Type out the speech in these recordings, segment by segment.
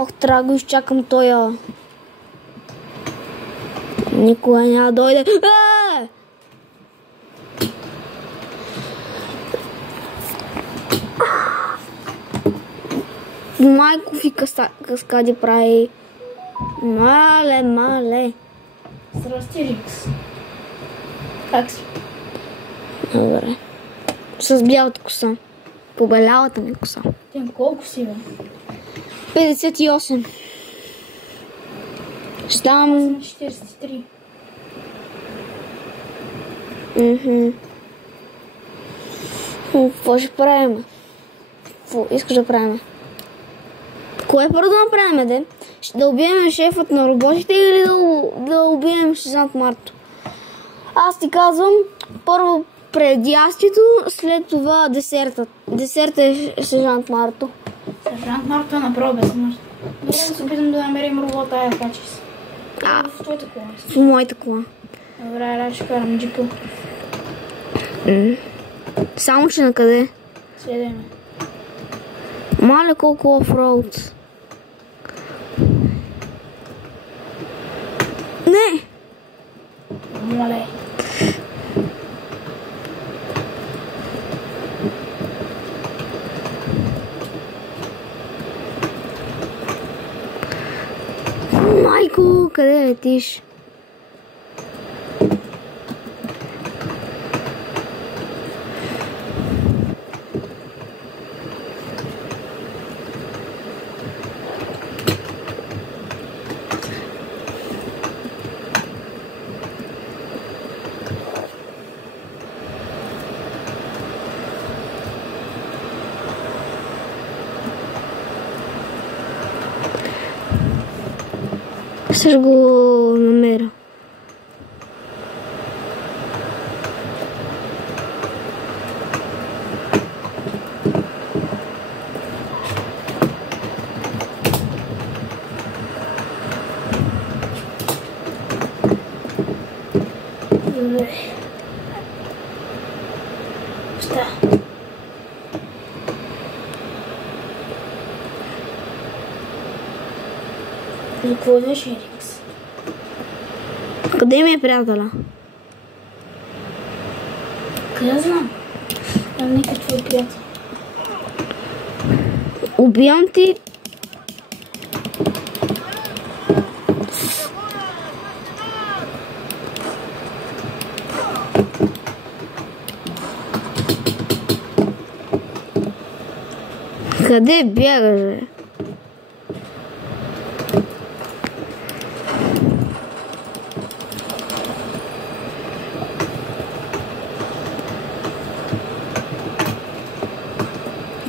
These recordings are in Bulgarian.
Ох, трябва да го изчакам тоя. Никога няма да дойде. Майко ви каскади прави. Мале. Здрасти, Рикс. Как си? Добре. С бялата коса. Побелялата ми коса. Ти колко си, бе? 58. Ще давам... 43. Какво ще правим? Какво искаш да правим? Кое първо да направим, де? Ще да убием шефът на роботите или да убием сержант Марто? Аз ти казвам, първо предястието, след това десертът. Десертът е сержант Марто. Сержант Марто е направо безсмъртен. Добре да се опитам да намерим робота, качи се. В твоята кола. В моята кола. Добре, ще карам джипа. Само че на къде? Следай ме. Мале колко офроуд. Не! Мале. Майко, къде летиш? Ще го намеря. Добре. Šta? Заповядаш, Рикс. Къде ми е приятеля? Къде знам? Нека твой приятел. Убивам ти. Къде бягаш, бе?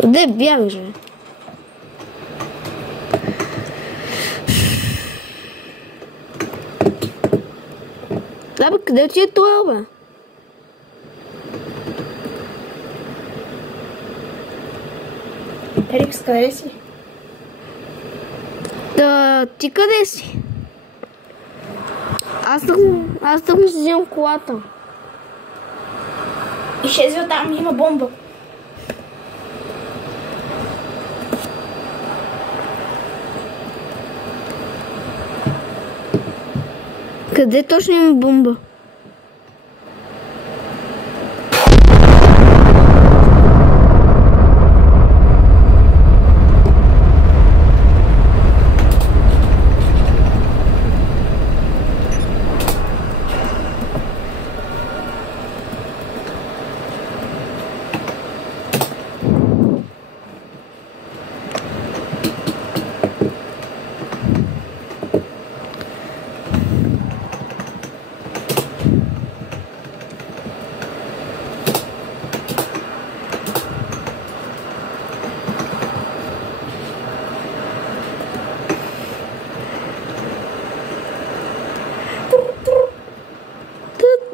Къде бягаш, бе? Да, бе, къде ти е той, бе? Рикс, къде си? Да, ти къде си? Аз тък си вземам колата. Изчезва там, има бомба. Къде точно има бомба?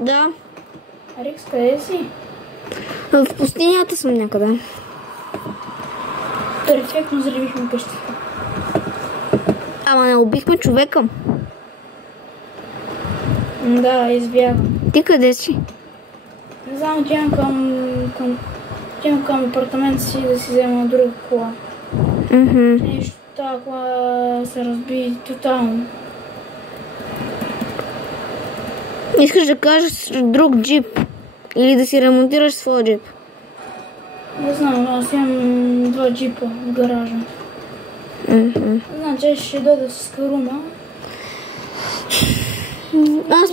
Да. Рикс, къде си? В пустинята съм някъде. Перфектно взривихме къщата. Ама не убихме човека. Да, избягам. Ти къде си? Не знам, отивам към апартамента си да си взема друга кола. тази кола се разби тотално. Искаш да кажеш друг джип или да си ремонтираш своя джип? Не знам, аз имам 2 джипа в гаража. Значи ще дойда с Карума. Аз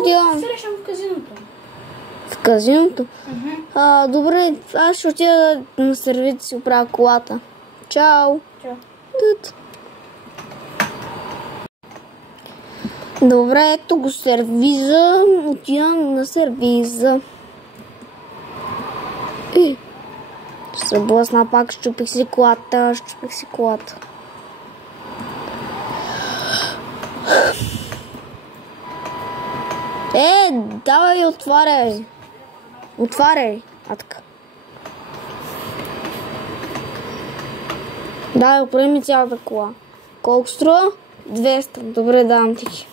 отивам. Срещам в казиното. В казиното? Добре, аз ще отида на сервис да си оправя колата. Чао! Чао. Тут. Добре, ето го сервиза. Отивам на сервиза. Ще се блъсна пак, щупих си колата. Давай, отваряй. Отваряй. Така. Давай, оправи ми цялата кола. Колко струва? 200. Добре, давам ти ги.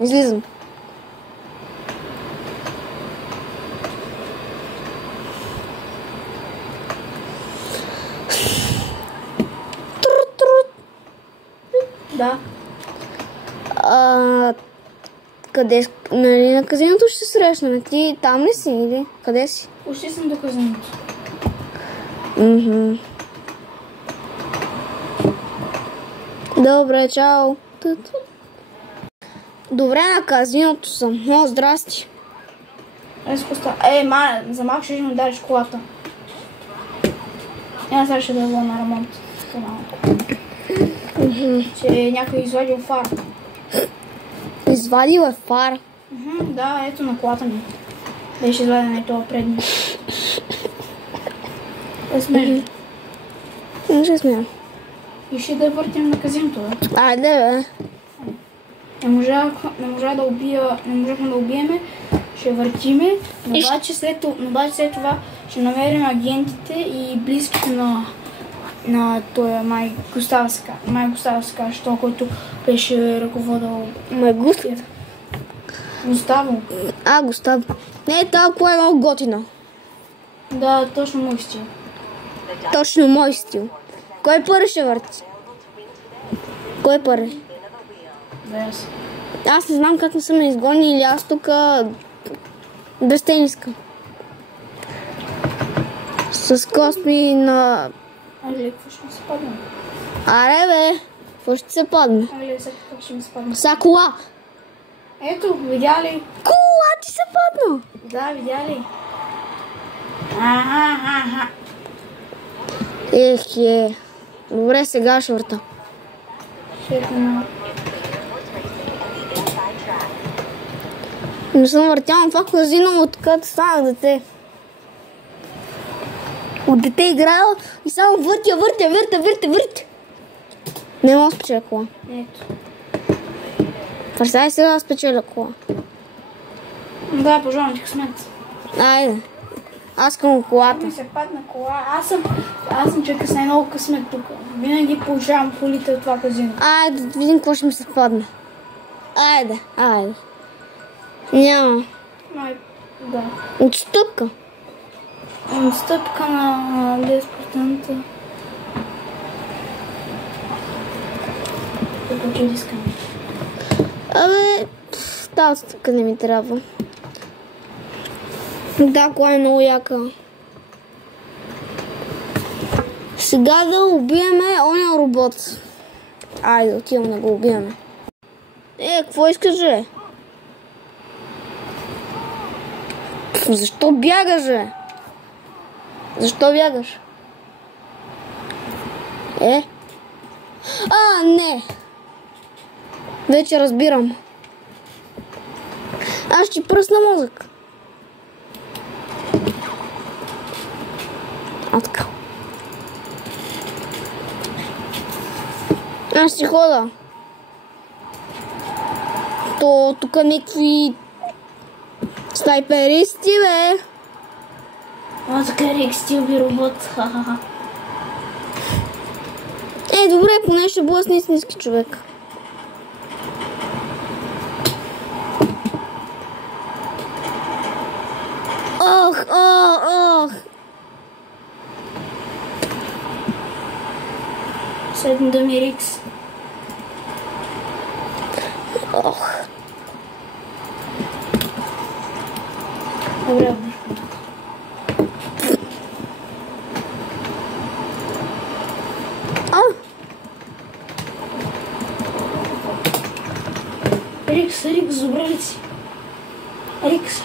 Излизам. Да. Къде? Нали на казиното ще се срещнем? Ти там ли си или къде си? Почти съм до казиното. Добре, чао. Добре, на казиното съм. О, здрасти. За малко ще ми дариш колата. Аз сега ще да бъда на ремонт. Че някой извадил фар. Извадил е фар? Да, ето на колата ми. Беше изваден и това предния. Смешно. Не ще смея. И ще да въртим на казиното, бе. Айде, бе. Не можахме да убиеме, ще въртиме, но обаче след това ще намерим агентите и близките на този Май Густавска, що който беше ръководил. Густаво. Густаво. Не, това кола е много готина. Да, точно мой стил. Точно мой стил. Кой първи ще върти? Кой първи? Да, аз не знам как не са ме изгонили, аз тук без тениска. С косми на... какво ще ми се падне? Аре, бе, какво ще се падне? Какво ще ми се падне? Са кола. Ето, видя ли? Кола ти се падна. Да, видя ли? Добре, сега ще върта. Не съм въртяла това казино, откъдето станах дете. От дете играла и само въртя. Не мога да спечеля кола. Ето. Представи сега да спечеля кола. Да, пожелавам ти късмет. Айде. Аз към колата. Ми се падна кола. Аз съм човек с най-много късмет тук. Винаги получавам колите от това казино. Айде, да видим какво ще ми се падне. Айде. Няма. Да. Отстъпка. Отстъпка на 10%. Какво че искам? Тази отстъпка не ми трябва. Да, кола е много яка. Сега да убиеме оня робот. Айде, отивам да го убиеме. Какво искаш, же? Защо бягаш, же? Защо бягаш? Не. Вече разбирам. Аз ще пръсна мозък. Така. Аз си хода. Тук някакви снайперисти, бе. Тук е рекстил би робот. Добре, поне ще блъсне истински човек. Следно да ми е Рикс. Ох. Добре, Рикс, добре ли си? Рикс.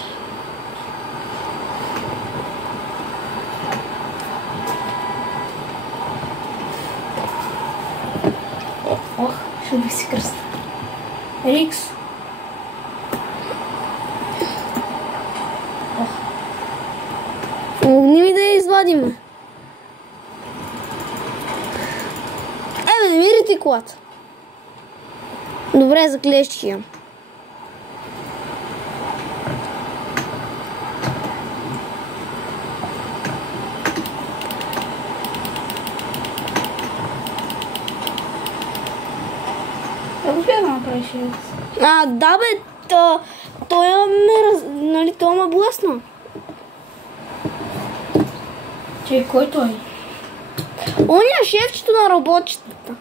Ох, ще би си кръста. Рикс. Могни ми да я извадим. Намирайте колата. Добре, за клещи имам. Как успя да направиш Рикс? Да бе, той нали, той ме блъсна. Че, кой той? Оня шефчето на работчетата.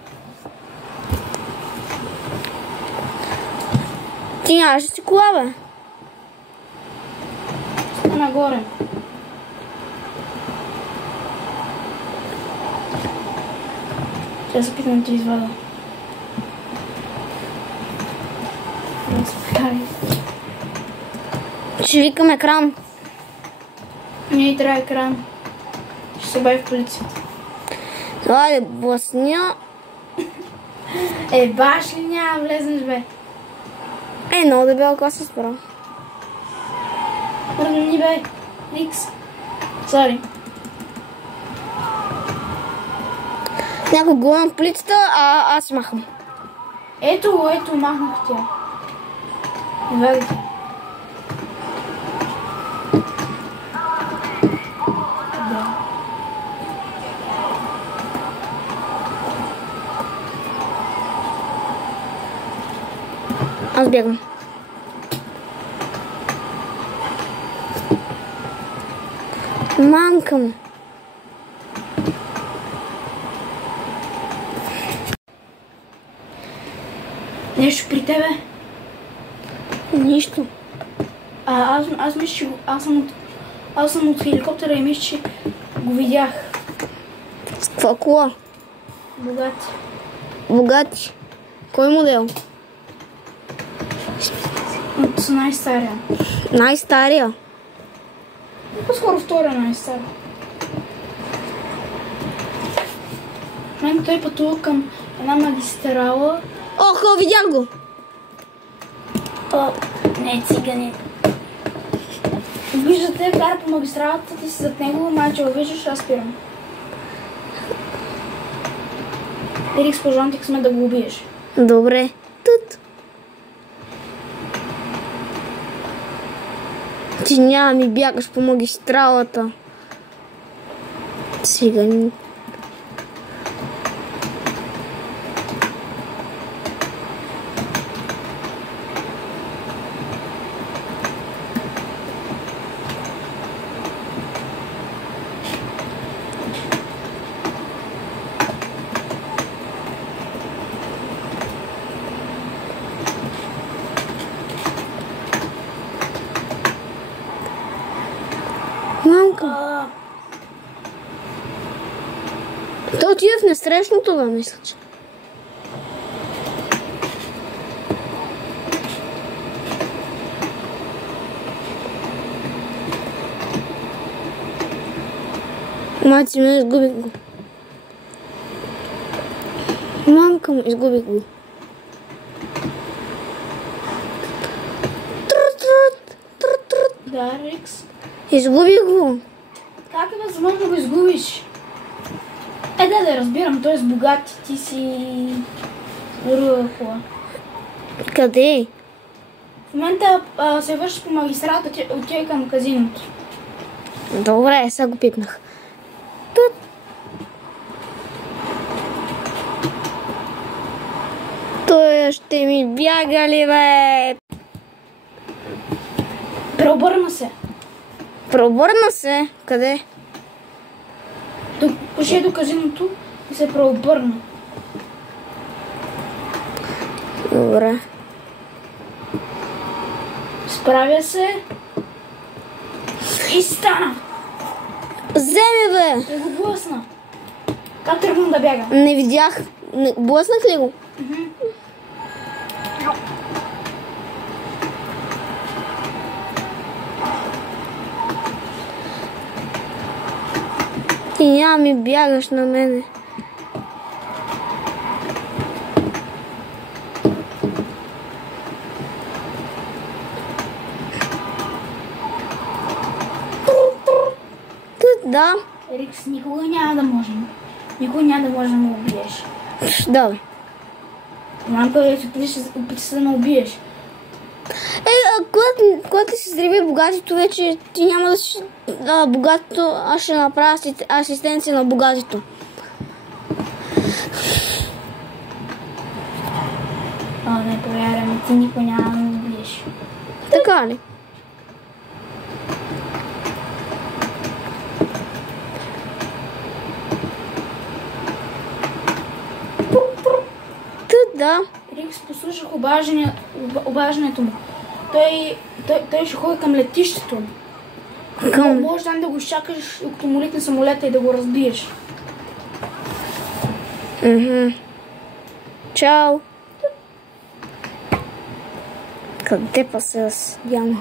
Ти нямаш ли си кола, бе? Нагоре. Ще се питам да ти извада. Ще викам екран. Не трябва екран. Ще се бави в полицията. Давай да блъсня. Баш ли няма влезнеш, бе? Много дебела кола се спра. Мръдни, бе. Рикс. Сори. Някой гуна полицията, аз махам. Ето, махнах тя. Извадите. Аз бягам. Мамка му. Нещо при тебе? Нищо. Аз мисля, че аз съм от хеликоптера и мисля, че го видях. С каква кола? Богати. Богати. Кой модел? От най-стария. Най-стария. По-скоро втория най-стария. Мен той пътува към една магистрала. Видях го. Не, цигани. Виждате, кара по магистралата, ти си зад него, майче, виждаш, аз спирам. Рикс, пожелавам ти късмет да го убиеш. Добре. Тут. Ти няма ми бягаш по магистралата. Цигани. Мамка. Той отиде в несрещното, да мисля, че. Мати ме, изгубих го. Мамка му, изгубих го. Да, Рикс. Изгубих го. Как е възможно да го изгубиш? Да, разбирам, той е с богат, ти си друга кола. Къде? В момента се вършиш по магистралата, отивай към казиното. Добре, сега го пипнах. Той ще ми бяга ли, бе? Преобърна се. Преобърна се? Къде? Пошли до казиното и се преобърна. Добре. Справя се. И стана. Вземи, бе! Той го блъсна. Как тръгна да бяга? Не видях. Блъснах ли го? Ти няма ми бягаш на мене. Да. Рикс, никога няма да можем. Никога няма да можем да ме убиеш. Да, бе. Малко да се опиташ да ме убиеш. Когато си здрави богатито, вече ти няма да си богатито, аз ще направя асистенция на богатито. Не повярвам, ти никога няма да ме убиеш. Така ли? Да. Рикс, послушах обаждането му. Той ще ходи към летището. Може там да го чакаш, докато му литне самолета и да го разбиеш. Чао. Къде па се с Яна?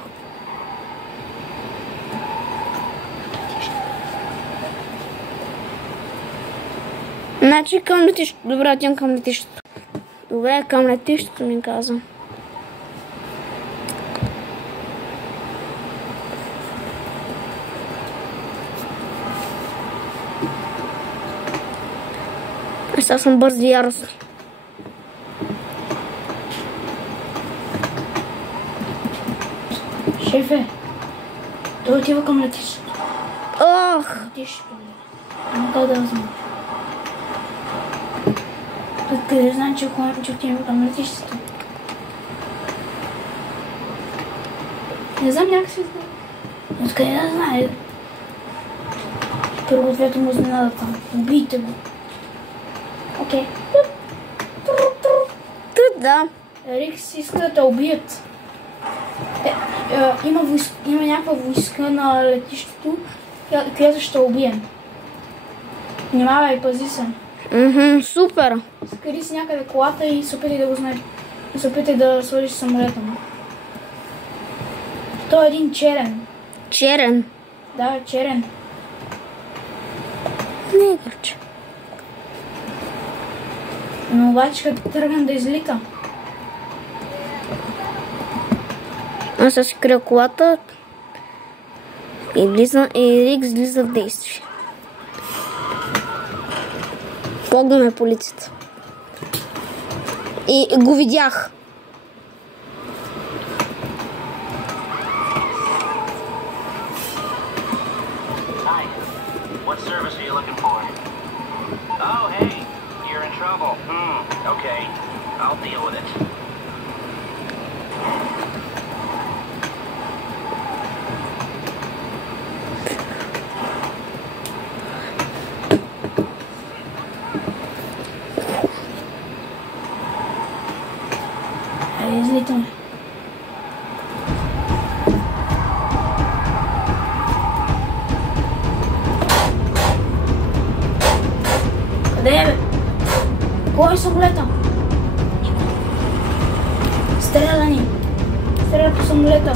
Значи към летището. Добре, отивам към летището. Добре, към летището ми каза. Аз съм бърз и яростен. Шефе, той отива към летището. Ох! Летището. Няма как да възможно. Откъде знам, че отиваме към летището? Не знам, някакси знам. Откъде да знае? Първо двето му изненадата. Убийте го. Окей. Да. Рикс иска да те убият. Има някаква войска на летището, която ще убие. Внимавай, пази се. Супер. Скари си някъде колата и се опитай да го знаеш. Се опитай да сложиш самолета му. Той е един черен. Черен. Да, черен. Негърче. Но обаче като тръгнем да излита. Аз си крия колата и Рикс влиза в действие. Погна ме полицията. И го видях. Hi. What service are you looking for? Oh, hey. You're in trouble. Okay. I'll deal with it. Айде, излитаме. Къде е, бе? Кой е самолета? Стреля ни. Стреля по самолета.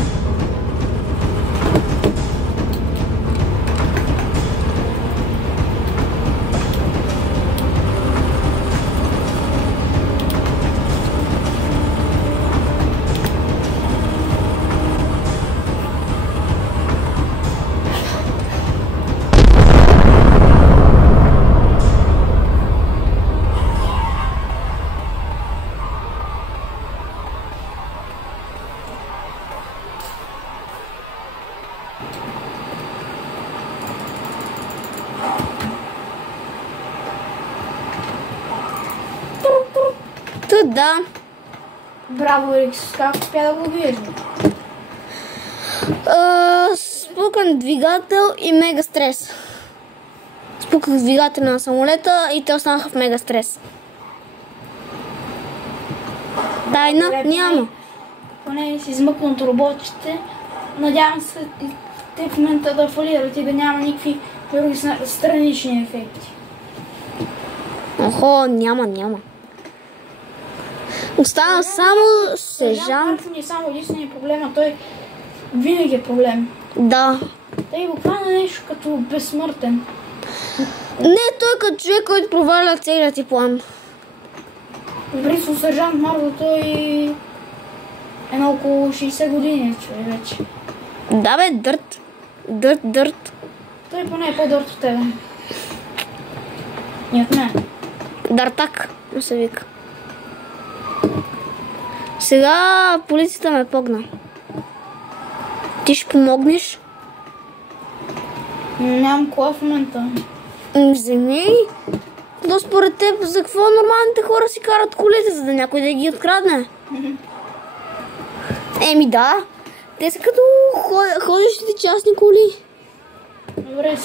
Да. Браво, Рикс. Как успя да го убиеш? Спукан двигател и мега стрес. Спуках двигателя на самолета и те останаха в мега стрес. Тайна няма. Поне си измъкнат роботите. Надявам се те в момента да фалират и да няма никакви други странични ефекти. Охо, няма. Остана само сержант. Мартин е само единствения проблем, а той винаги е проблем. Да. Той го хвана нещо като безсмъртен. Не, той като човек, който проваля целият ти план. Добре, с сержант Марго той е на около 60 години човек вече. Да бе, дърт. Той поне е по-дърт от тебе. И от мен. Дартак, му се вика. Сега полицията ме погна. Ти ще помогнеш? Нямам кола в момента. Вземи. Но според теб, за какво нормалните хора си карат колите, за да някой да ги открадне? Еми да. Те са като ходещите частни коли. Добре,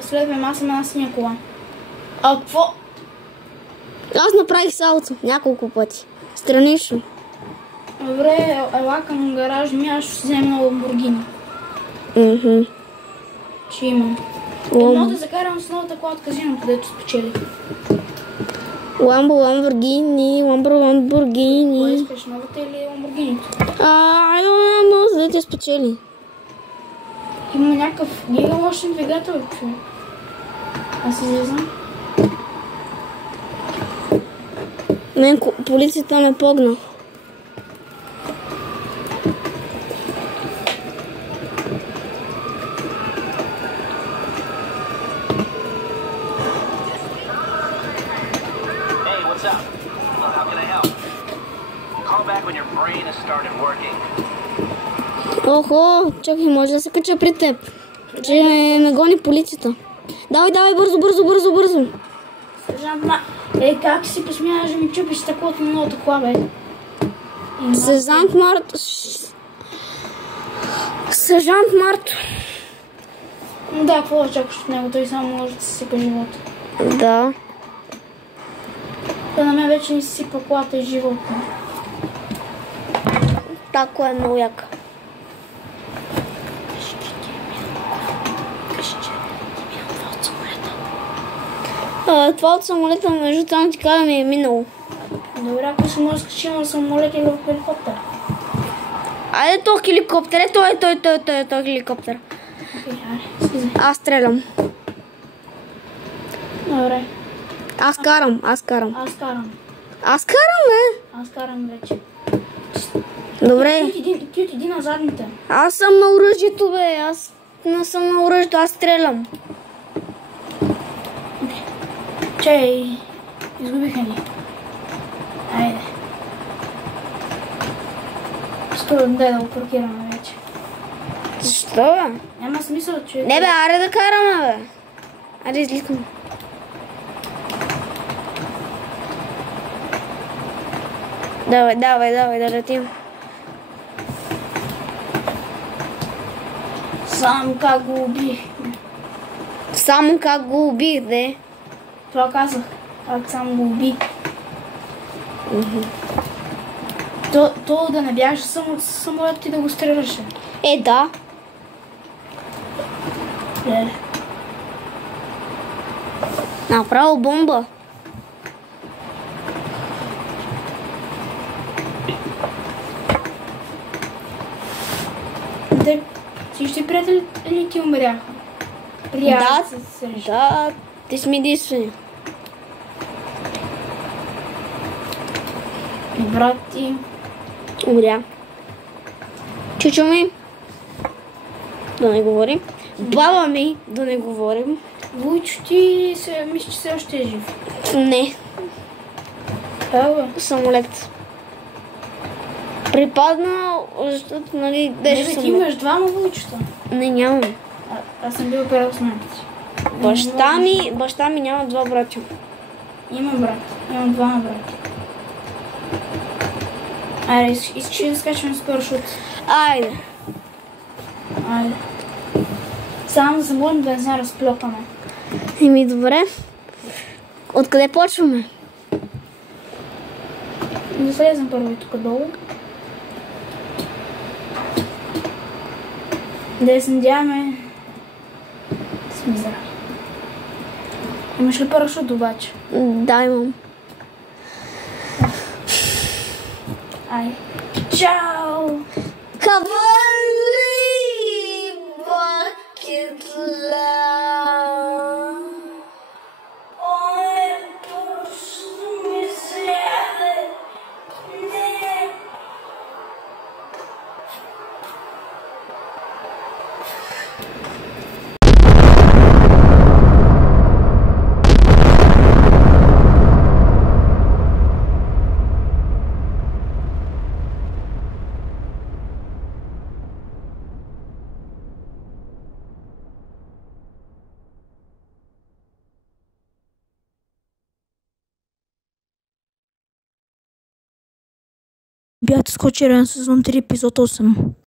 следвам, аз съм една синя кола. А какво? Аз направих салто няколко пъти. Странично. Добре, ела към гаража ми, аз ще си взема Ламборгини. Ще имам. Мога да закарам с новата кола от казиното, където спечели. Ламборгини. Кое искаш, новата или Ламборгините? За да те спечели. Има някакъв гигамощен двигател, човек. Аз излизам. Мен полицията ме погна. Охо, чакай, може да се кача при теб. Че ме гони полицията. Давай, бързо. Сержант как си посмяваш да ми чупиш стъклото на новата кола, бе? Сержант Март. Да, какво да чакаш от него? Той само може да си сипа живота. Да. Той на мен вече ми си сипа колата и живота. Тако е много яка. Това от самолета, между там ти казвам, ми е минало. Добре, ако се може скачи на самолет или в хеликоптер. Айде то хеликоптер, той хеликоптер. Слизай. Аз стрелям. Добре. Аз карам. Аз карам. Аз карам, вече. Добре. Ти отиди на задните. Аз съм на оръжието, бе. Аз не съм на оръжието, аз стрелям. Чай, изгубиха ни. Айде. Скоро да го паркираме вече. Защо, бе? Няма смисъл, че... Не, бе, аре да караме, бе. Аре, излитам. Давай, да летим. Само как го убих. Само как го убих, де. Това казах. Как само го убих. То да не бягаш само самолет ти да го стреляше. Да. Направо бомба. Всички приятели ти умряха. Да, ти сме единствени. Брат ти умря. Чучо ми, да не говорим. Баба ми, да не говорим. Войчо ти мисля, че все още е жив. Не. Самолет. Припадна, защото, нали, беше самолет. Ти имаш двама Войчета. Не, нямам. Аз съм бил пера с майка си. Баща ми няма два братя. Имам брат. Имам двама брата. Айде, искаш да скачваме с парашут? Айде. Само да можем да не се разплопаме. Добре. Откъде почваме? Да слезем първо и тук долу. Да се надяваме да сме здрави. Имаш ли парашут обаче? Да, имам. Ай. Чао! Кавали bucket love. Ой, просто ми зряде. Не. Бяхте с Кочерен сезон 3, епизод 8.